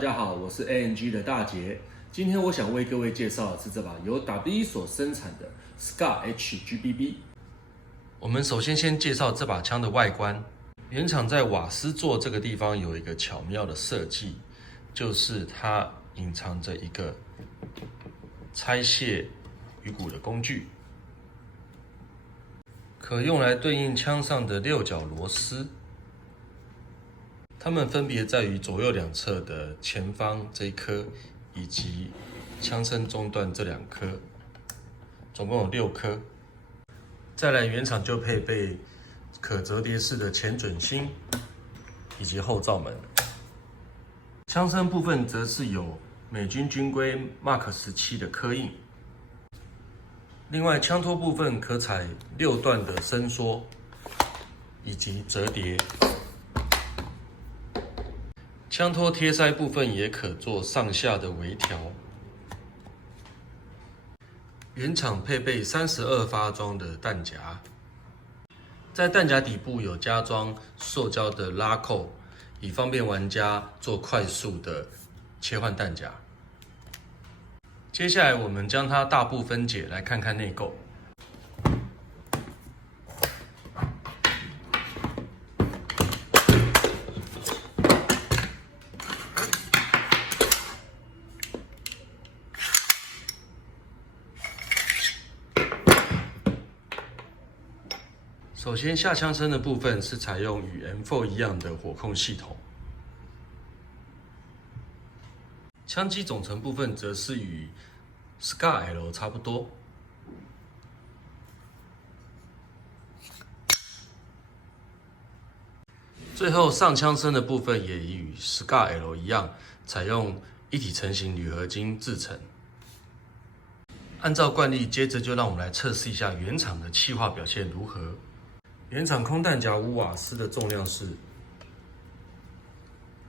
家好，我是 ANG 的大杰。今天我想为各位介绍的是这把由 WE 所生产的 Scar H GBB。我们首先介绍这把枪的外观。原厂在瓦斯座这个地方有一个巧妙的设计，就是它隐藏着一个拆卸鱼骨的工具，可用来对应枪上的6角螺丝。它们分别在于左右两侧的前方这一颗，以及枪身中段这2颗，总共有6颗。再来，原厂就配备可折叠式的前准心以及后罩门。枪身部分则是有美军军规 Mark 17的刻印。另外，枪托部分可采6段的伸缩以及折叠。枪托贴塞部分也可做上下的微调。原厂配备32发装的弹夹，在弹夹底部有加装塑胶的拉扣，以方便玩家做快速的切换弹夹。接下来我们将它大部分解，来看看内构。首先，下枪身的部分是采用与 M4 一样的火控系统，枪机总成部分则是与 Scar L 差不多。最后，上枪身的部分也与 Scar L 一样，采用一体成型铝合金制成。按照惯例，接着就让我们来测试一下原厂的气化表现如何。原厂空弹夹5瓦斯的重量是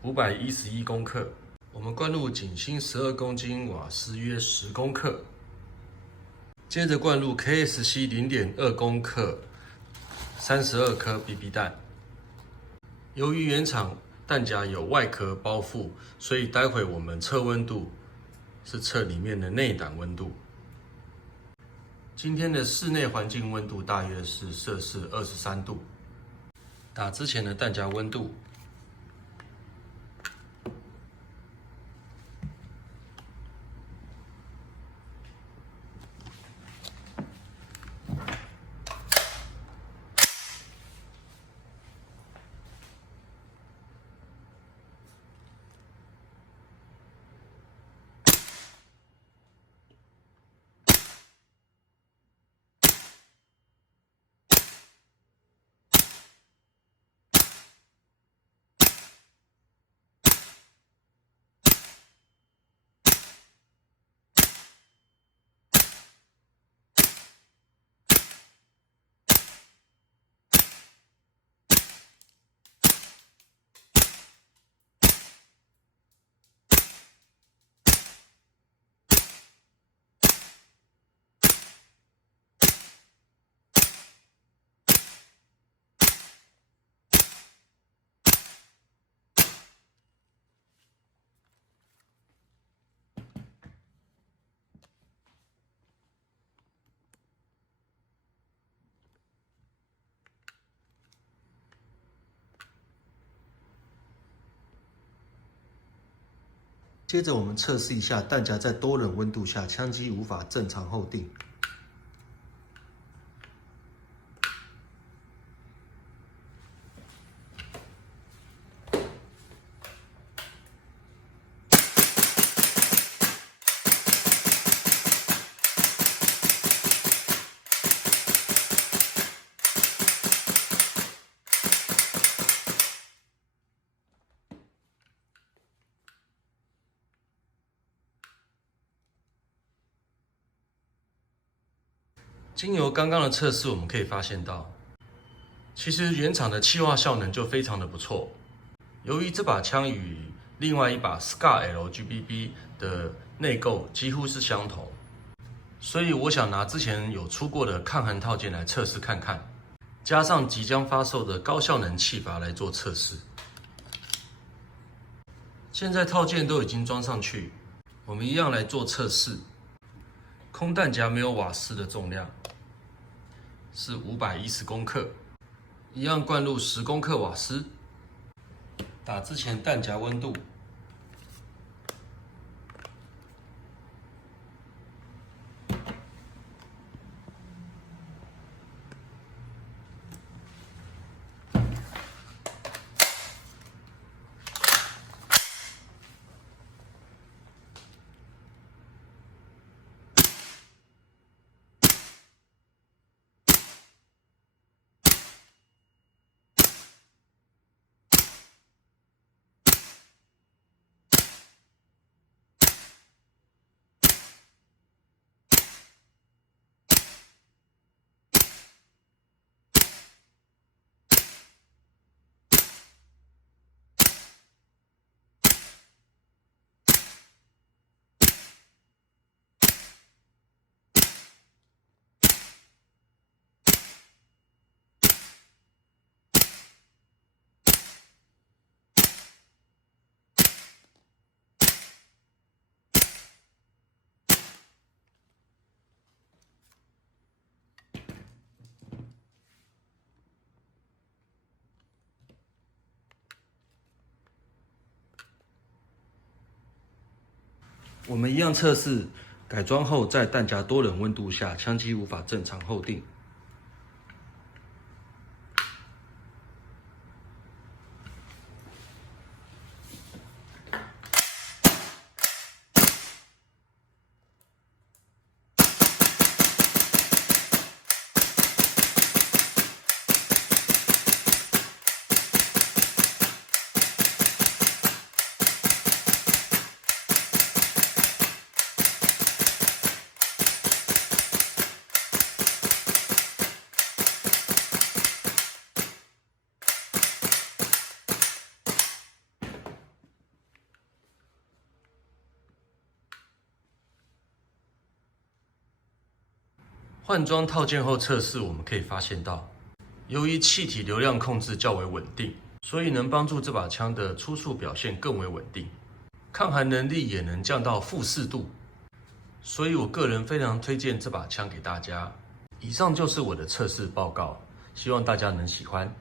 511公克，我们灌入井芯12公斤，瓦斯约10公克。接着灌入 KSC 0.2公克32颗 BB 弹。由于原厂弹夹有外壳包覆，所以待会我们测温度是测里面的内胆温度。今天的室内环境温度大约是摄氏23度。打之前的弹夹温度。接着我们测试一下弹夹在多冷温度下，枪机无法正常后定。经由刚刚的测试，我们可以发现到，其实原厂的气化效能就非常的不错。由于这把枪与另外一把 Scar L GBB 的内构几乎是相同，所以我想拿之前有出过的抗寒套件来测试看看，加上即将发售的高效能气阀来做测试。现在套件都已经装上去，我们一样来做测试。空弹夹没有瓦斯的重量是510公克，一样灌入10公克瓦斯，打之前弹夹温度。我们一样测试，改装后在弹夹多冷温度下，枪机无法正常后定。换装套件后测试，我们可以发现到，由于气体流量控制较为稳定，所以能帮助这把枪的初速表现更为稳定，抗寒能力也能降到-4度，所以我个人非常推荐这把枪给大家。以上就是我的测试报告，希望大家能喜欢。